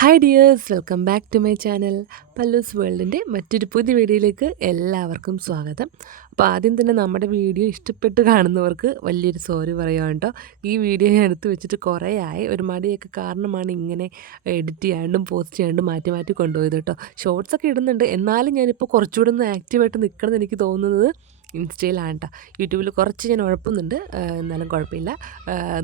Hi dears welcome back to my channel പല്ലൂസ് വേൾഡിന്റെ മറ്റൊരു പുതിയ വീഡിയോയിലേക്ക് എല്ലാവർക്കും സ്വാഗതം. അപ്പോൾ ആദ്യം തന്നെ നമ്മുടെ വീഡിയോ ഇഷ്ടപ്പെട്ട് കാണുന്നവർക്ക് വലിയൊരു സോറി പറയാം കേട്ടോ. ഈ വീഡിയോ ഞാൻ എടുത്തു വെച്ചിട്ട് കുറേ ആയി. ഒരു മടിയൊക്കെ കാരണമാണ് ഇങ്ങനെ എഡിറ്റ് ചെയ്യാണ്ടും പോസ്റ്റ് ചെയ്യാണ്ടും മാറ്റി മാറ്റി കൊണ്ടുപോയത് കേട്ടോ. ഷോർട്സ് ഒക്കെ ഇടുന്നുണ്ട്. എന്നാലും ഞാനിപ്പോൾ കുറച്ചുകൂടെ ഒന്ന് ആക്റ്റീവായിട്ട് നിൽക്കണമെന്ന് എനിക്ക് തോന്നുന്നത് ഇൻസ്റ്റയിലാണ് കേട്ടോ. യൂട്യൂബിൽ കുറച്ച് ഞാൻ ഉഴപ്പുന്നുണ്ട്. എന്നാലും കുഴപ്പമില്ല.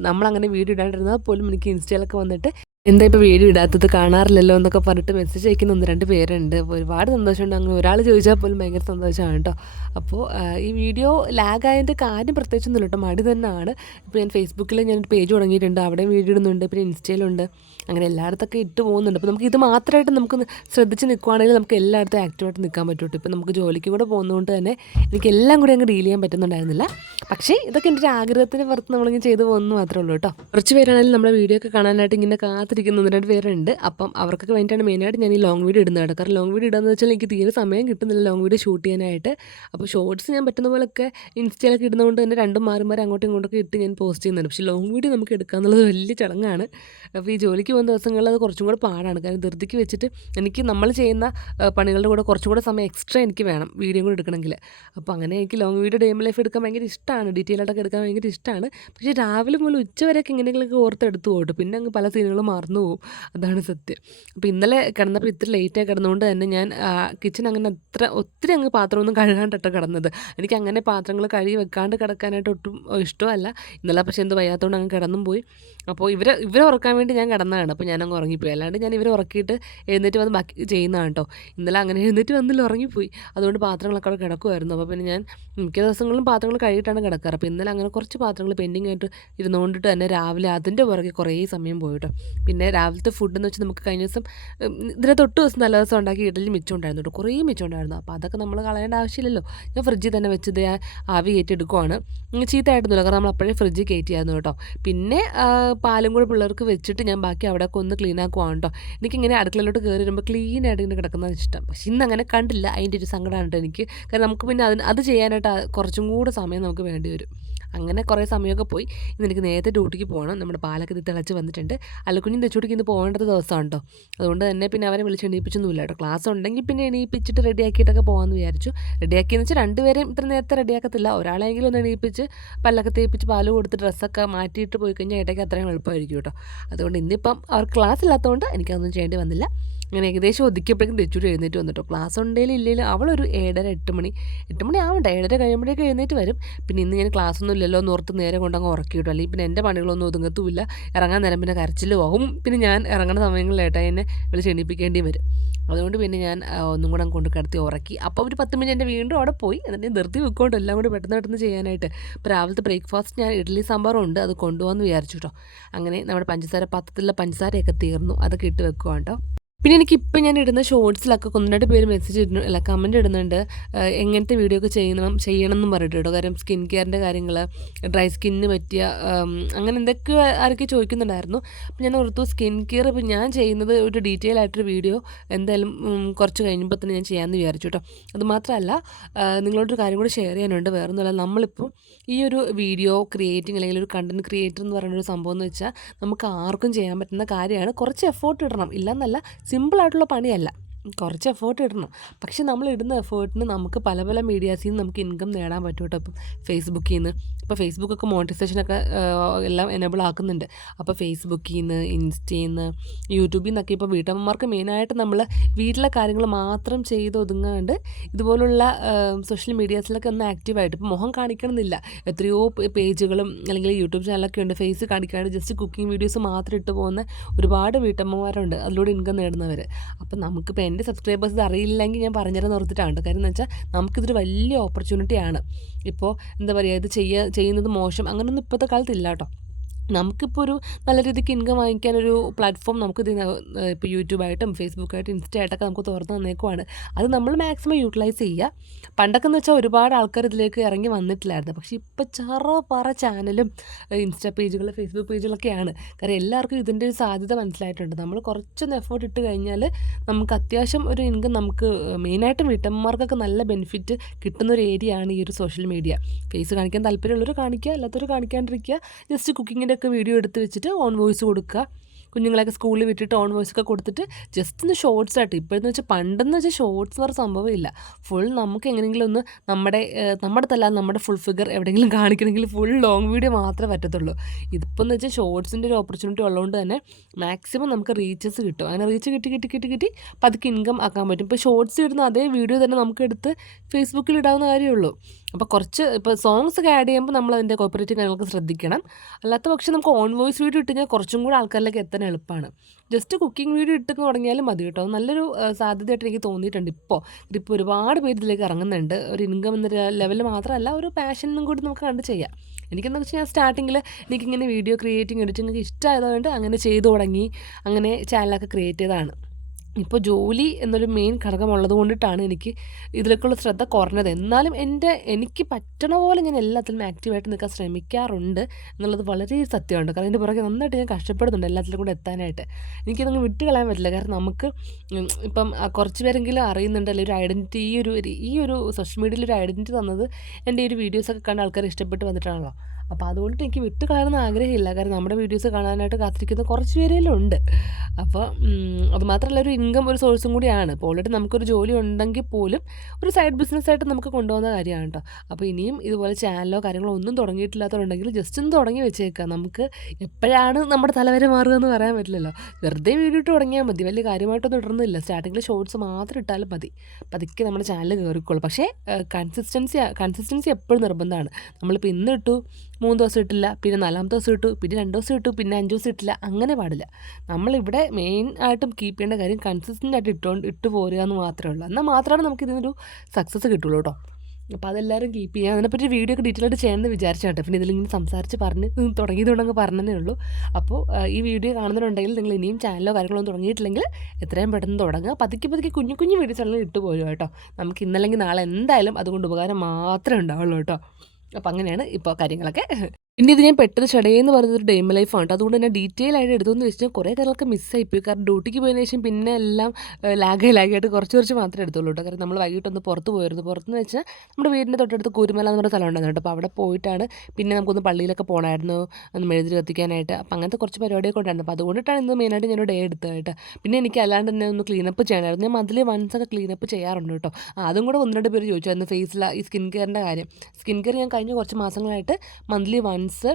നമ്മളങ്ങനെ വീഡിയോ ഇടാണ്ടിരുന്നാൽ പോലും എനിക്ക് ഇൻസ്റ്റയിലൊക്കെ വന്നിട്ട് എന്താ ഇപ്പോൾ വീഡിയോ ഇടാത്തത്? കാണാറില്ലല്ലോ എന്നൊക്കെ പറഞ്ഞിട്ട് മെസ്സേജ് അയക്കുന്ന ഒന്ന് രണ്ട് പേരുണ്ട്. അപ്പോൾ ഒരുപാട് സന്തോഷമുണ്ട്. അങ്ങനെ ഒരാൾ ചോദിച്ചാൽ പോലും ഭയങ്കര സന്തോഷമാണ് കേട്ടോ അപ്പോൾ ഈ വീഡിയോ ലാഗായതിന്റെ കാര്യം പ്രത്യേകിച്ചൊന്നുമില്ല കേട്ടോ മടി തന്നെയാണ്. ഇപ്പോൾ ഞാൻ ഫേസ്ബുക്കിൽ ഞാൻ പേജ് തുടങ്ങിയിട്ടുണ്ട്. അവിടെയും വീഡിയോ ഇടുന്നുണ്ട്. പിന്നെ ഇൻസ്റ്റയിലുണ്ട്. അങ്ങനെ എല്ലായിടത്തൊക്കെ ഇട്ട് പോകുന്നുണ്ട്. അപ്പോൾ നമുക്ക് ഇത് മാത്രമായിട്ട് നമുക്ക് ശ്രദ്ധിച്ച് നിൽക്കുവാണെങ്കിൽ നമുക്ക് എല്ലായിടത്തും ആക്റ്റീവായിട്ട് നിൽക്കാൻ പറ്റുള്ളൂ ഇപ്പോൾ നമുക്ക് ജോലിക്ക് കൂടെ പോകുന്നതുകൊണ്ട് തന്നെ എനിക്ക് എല്ലാം കൂടി അങ്ങ് ഡീൽ ചെയ്യാൻ പറ്റുന്നുണ്ടായിരുന്നില്ല. പക്ഷേ ഇതൊക്കെ എന്റെ ഒരു ആഗ്രഹത്തിന് പുറത്ത് നമ്മളിങ്ങനെ ചെയ്തു പോകുന്നു മാത്രമേ ഉള്ളൂ കേട്ടോ കുറച്ച് പേരാണെങ്കിലും നമ്മുടെ വീഡിയോ ഒക്കെ കാണാനായിട്ട് ഇങ്ങനെ കാത്ത് കാത്തിരിക്കുന്ന ഒന്ന് രണ്ട് പേരുണ്ട്. അപ്പം അവർക്കൊക്കെ വേണ്ടിയിട്ടാണ് മെയിനായിട്ട് ഞാൻ ഈ ലോങ് വീഡിയോ ഇടുന്നത് കേട്ടോ. കാരണം ലോങ് വീഡിയോ ഇടാന്ന് വെച്ചാൽ എനിക്ക് തീരെ സമയം കിട്ടുന്നില്ല ലോങ് വീഡിയോ ഷൂട്ട് ചെയ്യാനായിട്ട്. അപ്പോൾ ഷോർട്സ് ഞാൻ പറ്റുന്ന പോലൊക്കെ ഇൻസ്റ്റയിലൊക്കെ ഇടുന്നതുകൊണ്ട് തന്നെ രണ്ടും മാറി മാറി അങ്ങോട്ടും ഇങ്ങോട്ടൊക്കെ ഇട്ട് ഞാൻ പോസ്റ്റ് ചെയ്യുന്നുണ്ട്. പക്ഷേ ലോങ് വീഡിയോ നമുക്ക് എടുക്കുക എന്നുള്ളത് വലിയ ചടങ്ങാണ്. അപ്പോൾ ഈ ജോലിക്ക് പോകുന്ന ദിവസങ്ങളിൽ അത് കുറച്ചും കൂടെ പാടാണ്. കാരണം ധൃതിക്ക് വെച്ചിട്ട് എനിക്ക് നമ്മൾ ചെയ്യുന്ന പണികളുടെ കൂടെ കുറച്ചും കൂടെ സമയം എക്സ്ട്രാ എനിക്ക് വേണം വീഡിയോ കൂടെ എടുക്കണമെങ്കിൽ. അപ്പോൾ അങ്ങനെ എനിക്ക് ലോങ് വീഡിയോ ഡേ ലൈഫ് എടുക്കാൻ ഭയങ്കര ഇഷ്ടമാണ്. ഡീറ്റെയിൽ ആയിട്ടൊക്കെ എടുക്കാൻ ഭയങ്കര ഇഷ്ടമാണ്. പക്ഷേ രാവിലെ മുതൽ ഉച്ചവരെയൊക്കെ ഇങ്ങനെയൊക്കെ ഓർത്തെടുത്ത് പോയിട്ട് പിന്നെ അങ്ങ് പല സീനുകളും മറന്നു അതാണ് സത്യം. അപ്പോൾ ഇന്നലെ കിടന്നപ്പോൾ ഇത്ര ലേറ്റായി കിടന്നുകൊണ്ട് തന്നെ ഞാൻ കിച്ചൺ അങ്ങനെ അത്ര ഒത്തിരി അങ്ങ് പാത്രമൊന്നും കഴുകാണ്ടിട്ട് കിടന്നത്. എനിക്ക് അങ്ങനെ പാത്രങ്ങൾ കഴുകി വെക്കാണ്ട് കിടക്കാനായിട്ട് ഒട്ടും ഇഷ്ടമല്ല. ഇന്നലെ പക്ഷേ എന്ത് വയ്യാത്തതുകൊണ്ട് അങ്ങ് കിടന്നും പോയി. അപ്പോൾ ഇവരെ ഇവരെ ഉറക്കാൻ വേണ്ടി ഞാൻ കിടന്നതാണ്. അപ്പോൾ ഞാൻ അങ്ങ് ഉറങ്ങിപ്പോയി. അല്ലാണ്ട് ഞാൻ ഇവരെ ഉറക്കിയിട്ട് എഴുന്നേറ്റ് വന്ന് ബാക്കി ചെയ്യുന്നതാണ് കേട്ടോ ഇന്നലെ അങ്ങനെ എഴുന്നേറ്റ് വന്നില്ല ഉറങ്ങിപ്പോയി. അതുകൊണ്ട് പാത്രങ്ങളൊക്കെ അവിടെ കിടക്കുമായിരുന്നു അപ്പോൾ പിന്നെ ഞാൻ മിക്ക ദിവസങ്ങളിലും പാത്രങ്ങൾ കഴുകിയിട്ടാണ് കിടക്കാറ്. അപ്പോൾ ഇന്നലെ അങ്ങനെ കുറച്ച് പാത്രങ്ങൾ പെൻഡിങ് ആയിട്ട് ഇരുന്നുകൊണ്ടിട്ട് തന്നെ രാവിലെ അതിന്റെ പുറകെ കുറേ സമയം പോയി കേട്ടോ പിന്നെ രാവിലത്തെ ഫുഡ് എന്ന് വെച്ചാൽ നമുക്ക് കഴിഞ്ഞ ദിവസം ഇതിനെ തൊട്ട് ദിവസം നല്ല ദിവസം ഉണ്ടാക്കി ഇഡലി മിച്ചം ഉണ്ടായിരുന്നു കുറേ മിച്ചം ഉണ്ടായിരുന്നു. അപ്പോൾ അതൊക്കെ നമ്മൾ കളയേണ്ട ആവശ്യമില്ലല്ലോ. ഞാൻ ഫ്രിഡ്ജിൽ തന്നെ വെച്ചത് ആവി കയറ്റിയെടുക്കുവാണ്. ചീത്തയായിട്ടൊന്നുമില്ല. കാരണം നമ്മൾ അപ്പോഴേ ഫ്രിഡ്ജിൽ കയറ്റിയായിരുന്നു കേട്ടോ. പിന്നെ പാലും കൂടെ പിള്ളേർക്ക് വെച്ചിട്ട് ഞാൻ ബാക്കി അവിടെ ഒക്കെ ഒന്ന് ക്ലീൻ ആക്കുവാണ് കേട്ടോ. എനിക്കിങ്ങനെ അടുക്കളയിലോട്ട് കയറി വരുമ്പോൾ ക്ലീൻ ആയിട്ട് ഇങ്ങനെ കിടക്കുന്നതാണ് ഇഷ്ടം. പക്ഷേ ഇന്ന് അങ്ങനെ കണ്ടില്ല. അതിന്റെ ഒരു സങ്കടമാണ് കേട്ടോ എനിക്ക്. കാരണം നമുക്ക് പിന്നെ അതിന് അത് ചെയ്യാനായിട്ട് കുറച്ചും കൂടെ സമയം നമുക്ക് വേണ്ടി വരും. അങ്ങനെ കുറേ സമയമൊക്കെ പോയി. ഇന്ന് എനിക്ക് നേരത്തെ ഡ്യൂട്ടിക്ക് പോകണം. നമ്മുടെ പാലൊക്കെ ഇത് തിളച്ച് വന്നിട്ടുണ്ട്. അല്ലക്കുഞ്ഞും തെച്ചുടിക്ക് ഇന്ന് പോകേണ്ടത് ദിവസമാണ് കേട്ടോ അതുകൊണ്ട് തന്നെ പിന്നെ അവരെ വിളിച്ച് എണീപ്പിച്ചൊന്നുമില്ല കേട്ടോ. ക്ലാസ് ഉണ്ടെങ്കിൽ പിന്നെ എണീപ്പിച്ചിട്ട് റെഡിയാക്കിയിട്ടൊക്കെ പോകാമെന്ന് വിചാരിച്ചു. റെഡിയാക്കിയെന്ന് വെച്ചാൽ രണ്ടുപേരെയും ഇത്ര നേരത്തെ റെഡിയാക്കത്തില്ല ഒരാളെങ്കിലും ഒന്ന് എണീപ്പിച്ച് പല്ലൊക്കെ തേപ്പിച്ച് പാൽ കൊടുത്ത് ഡ്രസ്സൊക്കെ മാറ്റിയിട്ട് പോയി കഴിഞ്ഞാൽ ഏട്ടയ്ക്ക് അത്രയും എളുപ്പമായിരിക്കും കേട്ടോ. അതുകൊണ്ട് ഇന്നിപ്പം അവർ ക്ലാസ് ഇല്ലാത്തതുകൊണ്ട് എനിക്കതൊന്നും ചെയ്യേണ്ടി വന്നില്ല. അങ്ങനെ ഏകദേശം ഒതുക്കിയപ്പോഴേക്കും തെച്ചൂടി എഴുന്നേറ്റ് വന്നിട്ടോ ക്ലാസ് ഉണ്ടെങ്കിലും ഇല്ലെങ്കിലും അവളൊരു ഏഴര എട്ട് മണി എട്ട് മണി ആവണ്ട ഏഴര കഴിയുമ്പോഴേക്കും എഴുന്നേറ്റ് വരും. പിന്നെ ഇന്ന് ഞാൻ ക്ലാസ് ഒന്നും ഇല്ലല്ലോ എന്ന് ഓർത്ത് നേരെ കൊണ്ടങ്ങ് ഉറക്കി കിട്ടും അല്ലെങ്കിൽ പിന്നെ എന്റെ പണികളൊന്നും ഒതുങ്ങത്തുമില്ല. ഇറങ്ങാൻ നേരം പിന്നെ കരച്ചിൽ പോകും. പിന്നെ ഞാൻ ഇറങ്ങുന്ന സമയങ്ങളിലായിട്ട് എന്നെ വിളിച്ച് എണീപ്പിക്കേണ്ടി വരും. അതുകൊണ്ട് പിന്നെ ഞാൻ ഒന്നും കൂടെ കൊണ്ട് കിടത്തി ഉറക്കി. അപ്പോൾ ഒരു പത്ത് മിനിറ്റ് എന്റെ വീണ്ടും അവിടെ പോയി. എന്നിട്ട് നിർത്തി വെക്കോണ്ട് എല്ലാം കൂടി പെട്ടെന്ന് പെട്ടെന്ന് ചെയ്യാനായിട്ട്. ഇപ്പോൾ രാവിലത്തെ ബ്രേക്ക്ഫാസ്റ്റ് ഞാൻ ഇഡ്ഡലി സാമ്പാറും ഉണ്ട്. അത് കൊണ്ടുപോകാമെന്ന് വിചാരിച്ചു കേട്ടോ അങ്ങനെ നമ്മുടെ പഞ്ചസാര പത്തത്തിലുള്ള പഞ്ചസാരയൊക്കെ തീർന്നു. അതൊക്കെ ഇട്ട് വെക്കുക കേട്ടോ പിന്നെ എനിക്ക് ഇപ്പം ഞാൻ ഇടുന്ന ഷോർട്സിലൊക്കെ ഒന്ന് പേര് മെസ്സേജ് ഇടുന്നു അല്ല കമന്റ് ഇടുന്നുണ്ട്. എങ്ങനത്തെ വീഡിയോ ഒക്കെ ചെയ്യണം ചെയ്യണം എന്നും പറഞ്ഞിട്ട് കാരണം സ്കിൻ കെയറിന്റെ കാര്യങ്ങൾ ഡ്രൈ സ്കിന്നിന് പറ്റിയ അങ്ങനെ എന്തൊക്കെ ആരൊക്കെ ചോദിക്കുന്നുണ്ടായിരുന്നു. അപ്പം ഞാൻ ഓർത്തു സ്കിൻ കെയർ ഇപ്പം ഞാൻ ചെയ്യുന്നത് ഒരു ഡീറ്റെയിൽ ആയിട്ടൊരു വീഡിയോ എന്തായാലും കുറച്ച് കഴിയുമ്പോൾ തന്നെ ഞാൻ ചെയ്യാമെന്ന് വിചാരിച്ചു കേട്ടോ അതുമാത്രമല്ല നിങ്ങളോടൊരു കാര്യം കൂടി ഷെയർ ചെയ്യാനുണ്ട്. വേറെ ഒന്നുമല്ല നമ്മളിപ്പോൾ ഈ ഒരു വീഡിയോ ക്രിയേറ്റിംഗ് അല്ലെങ്കിൽ ഒരു കണ്ടന്റ് ക്രിയേറ്റർ എന്ന് പറയുന്ന ഒരു സംഭവം എന്ന് വെച്ചാൽ നമുക്ക് ആർക്കും ചെയ്യാൻ പറ്റുന്ന കാര്യമാണ്. കുറച്ച് എഫേർട്ട് ഇടണം. ഇല്ലെന്നല്ല സിമ്പിളായിട്ടുള്ള പണിയല്ല. കുറച്ച് എഫേർട്ട് ഇടണം. പക്ഷെ നമ്മൾ ഇടുന്ന എഫേർട്ടിന് നമുക്ക് പല പല മീഡിയാസിൽ നിന്ന് നമുക്ക് ഇൻകം നേടാൻ പറ്റും കേട്ടോ ഇപ്പം ഫേസ്ബുക്കിൽ നിന്ന് ഇപ്പോൾ ഫേസ്ബുക്കൊക്കെ മോണിറ്റൈസേഷനൊക്കെ എല്ലാം എനേബിൾ ആക്കുന്നുണ്ട്. അപ്പോൾ ഫേസ്ബുക്കിൽ നിന്ന് ഇൻസ്റ്റയിൽ നിന്ന് യൂട്യൂബിൽ നിന്നൊക്കെ ഇപ്പോൾ വീട്ടമ്മമാർക്ക് മെയിനായിട്ട് നമ്മൾ വീട്ടിലെ കാര്യങ്ങൾ മാത്രം ചെയ്ത് ഒതുങ്ങാണ്ട് ഇതുപോലുള്ള സോഷ്യൽ മീഡിയാസിലൊക്കെ ഒന്ന് ആക്റ്റീവായിട്ട് ഇപ്പോൾ മുഖം കാണിക്കണമെന്നില്ല. എത്രയോ പേജുകളും അല്ലെങ്കിൽ യൂട്യൂബ് ചാനലൊക്കെ ഉണ്ട്. ഫേസ് കാണിക്കാണ്ട് ജസ്റ്റ് കുക്കിംഗ് വീഡിയോസ് മാത്രം ഇട്ട് പോകുന്ന ഒരുപാട് വീട്ടമ്മമാരുണ്ട്. അതിലൂടെ ഇൻകം നേടുന്നവർ അപ്പം നമുക്കിപ്പോൾ എന്റെ സബ്സ്ക്രൈബേഴ്സ് ഇത് അറിയില്ലെങ്കിൽ ഞാൻ പറഞ്ഞുതരാൻ ഓർത്തിട്ടാണ് കാര്യം എന്ന് വെച്ചാൽ നമുക്കിതൊരു വലിയ ഓപ്പർച്യൂണിറ്റിയാണ് ഇപ്പോൾ എന്താ പറയുക ഇത് ചെയ്യുക ചെയ്യുന്നത് മോശം അങ്ങനെയൊന്നും ഇപ്പോഴത്തെ കാലത്തില്ല കേട്ടോ. നമുക്കിപ്പോൾ ഒരു നല്ല രീതിക്ക് ഇൻകം വാങ്ങിക്കാനൊരു പ്ലാറ്റ്ഫോം നമുക്ക് ഇപ്പോൾ യൂട്യൂബായിട്ടും ഫേസ്ബുക്കായിട്ടും ഇൻസ്റ്റ ആയിട്ടൊക്കെ നമുക്ക് തുറന്ന് തന്നേക്കുവാണ്. അത് നമ്മൾ മാക്സിമം യൂട്ടിലൈസ് ചെയ്യുക പണ്ടൊക്കെ എന്ന് വെച്ചാൽ ഒരുപാട് ആൾക്കാർ ഇതിലേക്ക് ഇറങ്ങി വന്നിട്ടില്ലായിരുന്നു. പക്ഷേ ഇപ്പോൾ ചെറു പറ ചാനലും ഇൻസ്റ്റ പേജുകൾ ഫേസ്ബുക്ക് പേജുകളൊക്കെയാണ്. കാരണം എല്ലാവർക്കും ഇതിന്റെ ഒരു സാധ്യത മനസ്സിലായിട്ടുണ്ട്. നമ്മൾ കുറച്ചൊന്ന് എഫേർട്ട് ഇട്ട് കഴിഞ്ഞാൽ നമുക്ക് അത്യാവശ്യം ഒരു ഇൻകം നമുക്ക് മെയിനായിട്ടും വീട്ടമ്മമാർക്കൊക്കെ നല്ല ബെനിഫിറ്റ് കിട്ടുന്ന ഒരു ഏരിയ ആണ് ഈ ഒരു സോഷ്യൽ മീഡിയ ഫേസ് കാണിക്കാൻ താല്പര്യമുള്ളവർ കാണിക്കുക അല്ലാത്തവർ കാണിക്കാണ്ടിരിക്കുക. ജസ്റ്റ് കുക്കിങ്ങിന്റെ ഒക്കെ വീഡിയോ എടുത്ത് വെച്ചിട്ട് ഓൺ വോയിസ് കൊടുക്കുക. കുഞ്ഞുങ്ങളെയൊക്കെ സ്കൂളിൽ വിട്ടിട്ട് ഓൺ വോയിസ് ഒക്കെ കൊടുത്തിട്ട് ജസ്റ്റ് ഒന്ന് ഷോർട്സ് ആയിട്ട് ഇപ്പോഴെന്ന് വെച്ചാൽ പണ്ടെന്ന് വെച്ചാൽ ഷോർട്സ് എന്ന് പറഞ്ഞ സംഭവമില്ല ഫുൾ നമുക്ക് എങ്ങനെയെങ്കിലും ഒന്ന് നമ്മുടെ നമ്മുടെ തല്ല നമ്മുടെ ഫുൾ ഫിഗർ എവിടെയെങ്കിലും കാണിക്കണമെങ്കിൽ ഫുൾ ലോങ് വീഡിയോ മാത്രമേ പറ്റത്തുള്ളൂ. ഇതിപ്പോൾ എന്ന് വെച്ചാൽ ഷോർട്സിന്റെ ഒരു ഓപ്പർച്യൂണിറ്റി ഉള്ളതുകൊണ്ട് തന്നെ മാക്സിമം നമുക്ക് റീച്ചസ് കിട്ടും. അങ്ങനെ റീച്ച് കിട്ടി കിട്ടി കിട്ടി കിട്ടി പതുക്കെ ഇൻകം ആക്കാൻ പറ്റും. ഇപ്പോൾ ഷോർട്സ് ഇടുന്ന അതേ വീഡിയോ തന്നെ നമുക്ക് എടുത്ത് ഫേസ്ബുക്കിൽ ഇടാവുന്ന കാര്യമുള്ളൂ അപ്പോൾ കുറച്ച് ഇപ്പോൾ സോങ്സ് ഒക്കെ ആഡ് ചെയ്യുമ്പോൾ നമ്മൾ അതിന്റെ കോപ്പറേറ്റീവ് കാര്യങ്ങളൊക്കെ ശ്രദ്ധിക്കണം. അല്ലാത്ത പക്ഷേ നമുക്ക് ഓൺ വോയിസ് വീഡിയോ ഇട്ട് കഴിഞ്ഞാൽ കുറച്ചും കൂടി ആൾക്കാരിലേക്ക് എത്താൻ എളുപ്പമാണ് ജസ്റ്റ് കുക്കിംഗ് വീഡിയോ ഇട്ട് തുടങ്ങിയാലും മതി കേട്ടോ. നല്ലൊരു സാധ്യതയായിട്ട് എനിക്ക് തോന്നിയിട്ടുണ്ട് ഇപ്പോൾ ഇപ്പോൾ ഒരുപാട് പേര് ഇതിലേക്ക് ഇറങ്ങുന്നുണ്ട്. ഒരു ഇൻകം എന്ന ലെവലിൽ മാത്രമല്ല ഒരു പാഷനും കൂടി നമുക്ക് കണ്ട് ചെയ്യാം. എനിക്കെന്ന് വെച്ചാൽ ഞാൻ സ്റ്റാർട്ടിങ്ങിൽ എനിക്കിങ്ങനെ വീഡിയോ ക്രിയേറ്റിംഗ് എഡിറ്റിംഗ് ഒക്കെ ഇഷ്ടമായതുകൊണ്ട് അങ്ങനെ ചെയ്തു തുടങ്ങി. അങ്ങനെ ചാനലൊക്കെ ക്രിയേറ്റ് ചെയ്തതാണ്. ഇപ്പോൾ ജോലി എന്നൊരു മെയിൻ ഘടകമുള്ളത് കൊണ്ടിട്ടാണ് എനിക്ക് ഇതിലേക്കുള്ള ശ്രദ്ധ കുറഞ്ഞത്. എന്നാലും എന്റെ എനിക്ക് പറ്റണ പോലെ ഞാൻ എല്ലാത്തിലും ആക്റ്റീവായിട്ട് നിൽക്കാൻ ശ്രമിക്കാറുണ്ട് എന്നുള്ളത് വളരെ സത്യമുണ്ട് കാരണം എന്റെ പുറകെ നന്നായിട്ട് ഞാൻ കഷ്ടപ്പെടുന്നുണ്ട് എല്ലാത്തിലും കൂടെ എത്താനായിട്ട്. എനിക്കതൊന്നും വിട്ട് കളയാൻ പറ്റില്ല. കാരണം നമുക്ക് ഇപ്പം കുറച്ച് പേരെങ്കിലും അറിയുന്നുണ്ട്. അല്ലെങ്കിൽ ഒരു ഐഡന്റിറ്റി ഈ ഒരു- ഈ ഒരു സോഷ്യൽ മീഡിയയിൽ ഒരു ഐഡന്റിറ്റി തന്നത് എന്റെ ഈ ഒരു വീഡിയോസൊക്കെ കണ്ട് ആൾക്കാർ ഇഷ്ടപ്പെട്ട് വന്നിട്ടാണല്ലോ. അപ്പോൾ അതുകൊണ്ട് എനിക്ക് വിട്ട് കളയണമെന്ന് ആഗ്രഹമില്ല. കാരണം നമ്മുടെ വീഡിയോസ് കാണാനായിട്ട് കാത്തിരിക്കുന്ന കുറച്ച് പേരെല്ലാം ഉണ്ട്. അപ്പോൾ അതുമാത്രമല്ല അത് മാത്രമല്ല ഒരു ഇൻകം ഒരു സോഴ്സും കൂടിയാണ്. ഇപ്പോൾ ഓൾറെഡി നമുക്കൊരു ജോലി ഉണ്ടെങ്കിൽ പോലും ഒരു സൈഡ് ബിസിനസ്സായിട്ട് നമുക്ക് കൊണ്ടുപോകുന്ന കാര്യമാണ് കേട്ടോ അപ്പോൾ ഇനിയും ഇതുപോലെ ചാനലോ കാര്യങ്ങളോ ഒന്നും തുടങ്ങിയിട്ടില്ലാത്തവരുണ്ടെങ്കിൽ ജസ്റ്റ് ഒന്ന് തുടങ്ങി വെച്ചേക്കാം. നമുക്ക് എപ്പോഴാണ് നമ്മുടെ തലവരെ മാറുക എന്ന് പറയാൻ പറ്റില്ലല്ലോ. വെറുതെ വീഡിയോ ഇട്ട് തുടങ്ങിയാൽ മതി. വലിയ കാര്യമായിട്ടൊന്നും ഇടുന്നില്ല സ്റ്റാർട്ടിങ്ങിൽ ഷോർട്സ് മാത്രം ഇട്ടാലും മതി. പതുക്കെ നമ്മുടെ ചാനൽ കയറിക്കോളും പക്ഷേ കൺസിസ്റ്റൻസി കൺസിസ്റ്റൻസി എപ്പോഴും നിർബന്ധമാണ്. നമ്മളിപ്പോൾ ഇന്ന് ഇട്ടു മൂന്ന് ദിവസം ഇട്ടില്ല പിന്നെ നാലാമത്തെ ദിവസം ഇട്ടു പിന്നെ രണ്ട് ദിവസം ഇട്ടു പിന്നെ അഞ്ച് ദിവസം ഇട്ടില്ല അങ്ങനെ പാടില്ല. നമ്മളിവിടെ മെയിൻ ആയിട്ടും കീപ്പ് ചെയ്യേണ്ട കാര്യം കൺസിസ്റ്റന്റ് ആയിട്ട് ഇട്ടുകൊണ്ട് ഇട്ട് പോരുക എന്ന് മാത്രമേ ഉള്ളൂ. എന്നാൽ മാത്രമാണ് നമുക്ക് ഇതിനൊരു സക്സസ് കിട്ടുള്ളൂ കേട്ടോ. അപ്പോൾ അതെല്ലാവരും കീപ്പ് ചെയ്യുക. അതിനെപ്പറ്റി വീഡിയോ ഒക്കെ ഡീറ്റെയിൽ ആയിട്ട് ചെയ്യണമെന്ന് വിചാരിച്ചു കേട്ടോ. പിന്നെ ഇതിലിങ്ങനെ സംസാരിച്ച് പറഞ്ഞ് തുടങ്ങിയതുകൊണ്ടങ്ങ് പറഞ്ഞതേ ഉള്ളൂ. അപ്പോൾ ഈ വീഡിയോ കാണുന്നുണ്ടെങ്കിൽ നിങ്ങൾ ഇനിയും ചാനലോ കാര്യങ്ങളൊന്നും തുടങ്ങിയിട്ടില്ലെങ്കിൽ എത്രയും പെട്ടെന്ന് തുടങ്ങുക. പതുക്കെ പതുക്കെ കുഞ്ഞു കുഞ്ഞു വീഡിയോസ് എല്ലാം ഇട്ട് പോരും കേട്ടോ. നമുക്ക് ഇന്നല്ലെങ്കിൽ നാളെ എന്തായാലും അതുകൊണ്ട് ഉപകാരം മാത്രമേ ഉണ്ടാവുള്ളൂ കേട്ടോ. അപ്പോൾ അങ്ങനെയാണ് ഇപ്പോൾ കാര്യങ്ങളൊക്കെ. പിന്നെ ഇത് ഞാൻ പെട്ടെന്ന് ചടയെന്ന് പറയുന്നത് ഒരു ഡെയിം ലൈഫാണ് അതുകൊണ്ട് തന്നെ ഡീറ്റെയിൽ ആയിട്ട് എടുത്തെന്ന് വെച്ചാൽ കുറേ കാര്യങ്ങളൊക്കെ മിസ്സായിപ്പോയി കാരണം ഡ്യൂട്ടിക്ക് പോയതിനു ശേഷം പിന്നെ എല്ലാം ലാഗായി ലാഗായിട്ട് കുറച്ച് കുറച്ച് മാത്രമേ എടുത്തുള്ളൂ കേട്ടോ കാരണം നമ്മൾ വൈകിട്ട് ഒന്ന് പുറത്ത് പോയിരുന്നു. പുറത്തുനിന്ന് വെച്ചാൽ നമ്മുടെ വീടിന്റെ തൊട്ടടുത്ത് കുരുമല എന്ന് പറഞ്ഞ സ്ഥലം ഉണ്ടായിരുന്നു അപ്പോൾ അവിടെ പോയിട്ടാണ് പിന്നെ നമുക്കൊന്ന് പള്ളിയിലൊക്കെ പോകണമായിരുന്നു ഒന്ന് മെഴുതിരി കത്തിക്കാനായിട്ട്. അപ്പോൾ അങ്ങനത്തെ കുറച്ച് പരിപാടിയൊക്കെ ഉണ്ടായിരുന്നു. അപ്പോൾ അതുകൊണ്ടിട്ടാണ് ഇന്ന് മെയിനായിട്ട് ഞാനൊരു ഡേ എടുത്തത് കേട്ടോ. പിന്നെ എനിക്ക് അല്ലാണ്ട് തന്നെ ഒന്ന് ക്ലീനപ്പ് ചെയ്യണമായിരുന്നു ഞാൻ മന്ത്ലി വൺസ് ഒക്കെ ക്ലീനപ്പ് ചെയ്യാറുണ്ട് കേട്ടോ. അതും കൂടെ ഒന്ന് രണ്ട് പേര് ചോദിച്ചായിരുന്നു ഫേസിലെ ഈ സ്കിൻ കെയറിന്റെ കാര്യം. സ്കിൻ കെയർ ഞാൻ കഴിഞ്ഞ കുറച്ച് മാസങ്ങളായിട്ട് മന്ത്ലി വൺസ്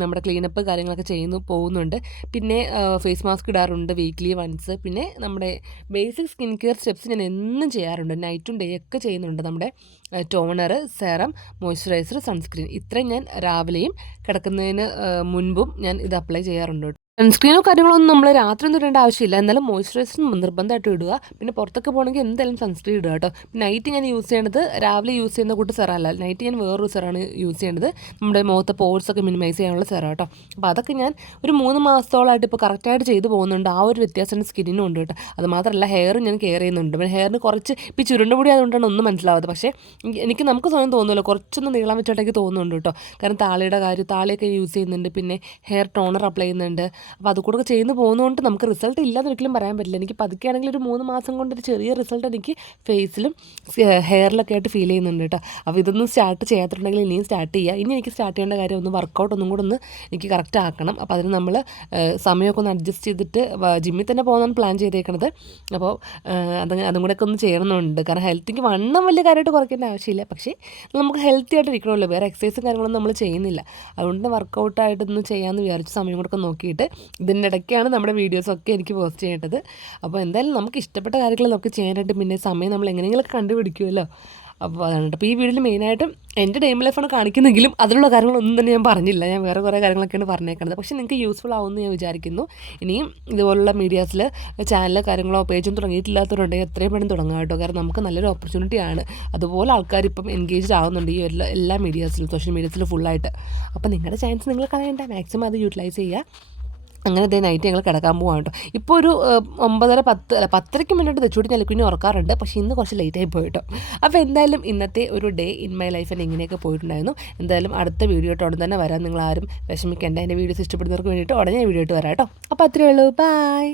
നമ്മുടെ ക്ലീനപ്പ് കാര്യങ്ങളൊക്കെ ചെയ്യുന്നു പോകുന്നുണ്ട്. പിന്നെ ഫേസ് മാസ്ക് ഇടാറുണ്ട് വീക്ക്ലി വൺസ്. പിന്നെ നമ്മുടെ ബേസിക് സ്കിൻ കെയർ സ്റ്റെപ്സ് ഞാൻ എന്നും ചെയ്യാറുണ്ട്. നൈറ്റും ഡേ ഒക്കെ ചെയ്യുന്നുണ്ട് നമ്മുടെ ടോണർ സെറം മോയ്സ്ചറൈസർ സൺസ്ക്രീൻ. ഇത്രയും ഞാൻ രാവിലെയും കിടക്കുന്നതിന് മുൻപും ഞാൻ ഇത് അപ്ലൈ ചെയ്യാറുണ്ട്. സൺസ്ക്രീനോ കാര്യങ്ങളോ ഒന്നും നമ്മൾ രാത്രി ഒന്നും ഇടേണ്ട ആവശ്യമില്ല. എന്നാലും മോയ്സ്ചറൈസർ നിർബന്ധമായിട്ട് ഇടുക. പിന്നെ പുറത്തൊക്കെ പോകണമെങ്കിൽ എന്തായാലും സൺസ്ക്രീൻ ഇടുക കേട്ടോ. നൈറ്റ് ഞാൻ യൂസ് ചെയ്യേണ്ടത് രാവിലെ യൂസ് ചെയ്യുന്ന കൂട്ട് സെറല്ല നൈറ്റ് ഞാൻ വേറൊരു സെറാണ് യൂസ് ചെയ്യേണ്ടത് നമ്മുടെ മുഖത്തെ പോഴ്സ് ഒക്കെ മിനിമൈസ് ചെയ്യാനുള്ള സെറ കേട്ടോ. അപ്പോൾ അതൊക്കെ ഞാൻ ഒരു മൂന്ന് മാസത്തോളമായിട്ട് ഇപ്പോൾ കറക്റ്റായിട്ട് ചെയ്തു പോകുന്നുണ്ട്. ആ ഒരു വ്യത്യാസം എന്റെ സ്കിന്നിനും ഉണ്ട് കേട്ടോ. അത് മാത്രമല്ല ഹെയറും ഞാൻ കെയർ ചെയ്യുന്നുണ്ട്. പിന്നെ ഹെയറിന് കുറച്ച് ഇപ്പോൾ ചുരുണ്ട പൊടി ആയതുകൊണ്ടാണ് ഒന്നും മനസ്സിലാവാത്തത്. പക്ഷേ എനിക്ക് നമുക്ക് സ്വയം തോന്നുമല്ലോ കുറച്ചൊന്ന് നീളം വെച്ചിട്ടേക്ക് തോന്നുന്നുണ്ട് കേട്ടോ. കാരണം താളിയുടെ കാര്യം താളിയൊക്കെ യൂസ് ചെയ്യുന്നുണ്ട്. പിന്നെ ഹെയർ ടോണർ അപ്ലൈ ചെയ്യുന്നുണ്ട്. അപ്പോൾ അത് കൂടെ ചെയ്യുന്നു പോകുന്നതുകൊണ്ട് നമുക്ക് റിസൾട്ട് ഇല്ലാന്ന് ഒരിക്കലും പറയാൻ പറ്റില്ല. എനിക്ക് പതുക്കെ ആണെങ്കിൽ ഒരു മൂന്ന് മാസം കൊണ്ട് ഒരു ചെറിയ റിസൾട്ട് എനിക്ക് ഫേസിലും ഹെയറിലൊക്കെ ആയിട്ട് ഫീൽ ചെയ്യുന്നുണ്ട് കേട്ടോ. അപ്പോൾ ഇതൊന്നും സ്റ്റാർട്ട് ചെയ്യാത്തിട്ടുണ്ടെങ്കിൽ ഇനിയും സ്റ്റാർട്ട് ചെയ്യുക. ഇനി എനിക്ക് സ്റ്റാർട്ട് ചെയ്യേണ്ട കാര്യം ഒന്ന് വർക്കൗട്ട് ഒന്നും കൂടെ ഒന്ന് എനിക്ക് കറക്റ്റ് ആക്കണം. അപ്പോൾ അതിന് നമ്മൾ സമയമൊക്കെ ഒന്ന് അഡ്ജസ്റ്റ് ചെയ്തിട്ട് ജിമ്മിൽ തന്നെ പോകുന്നതാണ് പ്ലാൻ ചെയ്തേക്കണത്. അപ്പോൾ അത് അതും കൂടെ ഒക്കെ ഒന്ന് ചെയ്യണമെന്നുണ്ട്. കാരണം ഹെൽത്തിക്ക് വണ്ണം വലിയ കാര്യമായിട്ട് കുറയ്ക്കേണ്ട ആവശ്യമില്ല. പക്ഷേ നമുക്ക് ഹെൽത്തി ആയിട്ട് ഇരിക്കണമല്ലോ. വേറെ എക്സസൈസും കാര്യങ്ങളൊന്നും നമ്മൾ ചെയ്യുന്നില്ല. അതുകൊണ്ട് വർക്കൗട്ടായിട്ടൊന്ന് ചെയ്യാമെന്ന് വിചാരിച്ച് സമയം കൂടെ ഒക്കെ നോക്കിയിട്ട് ഇതിന്റെ ഇടയ്ക്കാണ് നമ്മുടെ വീഡിയോസൊക്കെ എനിക്ക് പോസ്റ്റ് ചെയ്യേണ്ടത്. അപ്പോൾ എന്തായാലും നമുക്ക് ഇഷ്ടപ്പെട്ട കാര്യങ്ങൾ നമുക്ക് ചെയ്യാനായിട്ട് പിന്നെ സമയം നമ്മൾ എങ്ങനെയെങ്കിലുമൊക്കെ കണ്ടുപിടിക്കുമല്ലോ. അപ്പോൾ അതാണ് അപ്പോൾ ഈ വീഡിയോയിൽ മെയിനായിട്ടും എന്റെ ടൈം ലൈഫാണ് കാണിക്കുന്നെങ്കിലും അതിലുള്ള കാര്യങ്ങളൊന്നും തന്നെ ഞാൻ പറഞ്ഞില്ല. ഞാൻ വേറെ കുറേ കാര്യങ്ങളൊക്കെയാണ് പറഞ്ഞേക്കുന്നത്. പക്ഷേ നിങ്ങൾക്ക് യൂസ്ഫുൾ ആവുമെന്ന് ഞാൻ വിചാരിക്കുന്നു. ഇനിയും ഇതുപോലുള്ള മീഡിയാസിൽ ചാനൽ കാര്യങ്ങളോ പേജും തുടങ്ങിയിട്ടില്ലാത്തവരുണ്ടെങ്കിൽ എത്രയും പെട്ടെന്ന് തുടങ്ങാം കേട്ടോ. കാരണം നമുക്ക് നല്ലൊരു ഓപ്പർച്യൂണിറ്റിയാണ് അതുപോലെ ആൾക്കാർ ഇപ്പം എൻഗേജ്ഡ് ആവുന്നുണ്ട് ഈ എല്ലാ എല്ലാ മീഡിയാസിലും സോഷ്യൽ മീഡിയാസിലും ഫുള്ളായിട്ട് അപ്പോൾ നിങ്ങളുടെ ചാൻസ് നിങ്ങൾ കളയണ്ട മാക്സിമം അത് യൂട്ടിലൈസ് ചെയ്യുക. അങ്ങനെ ഇതേ നൈറ്റ് ഞങ്ങൾ കിടക്കാൻ പോവാണ് കേട്ടോ ഇപ്പോൾ ഒരു ഒമ്പതര പത്ത് അല്ല പത്തരയ്ക്ക് മുന്നോട്ട് തെച്ചുകൂടി ഞെലക്കുഞ്ഞ് ഉറക്കാറുണ്ട്. പക്ഷേ ഇന്ന് കുറച്ച് ലേറ്റായി പോയി കേട്ടോ അപ്പോൾ എന്തായാലും ഇന്നത്തെ ഒരു ഡേ ഇൻ മൈ ലൈഫിൽ ഇങ്ങനെയൊക്കെ പോയിട്ടുണ്ടായിരുന്നു. എന്തായാലും അടുത്ത വീഡിയോ ഇട്ട് ഉടൻ തന്നെ വരാൻ നിങ്ങൾ ആരും വിഷമിക്കേണ്ട. എന്റെ വീഡിയോസ് ഇഷ്ടപ്പെടുന്നവർക്ക് വേണ്ടിയിട്ട് ഉടനെ വീഡിയോ ഇട്ട് വരാം കേട്ടോ അപ്പോൾ അത്രയേ ഉള്ളൂ. ബൈ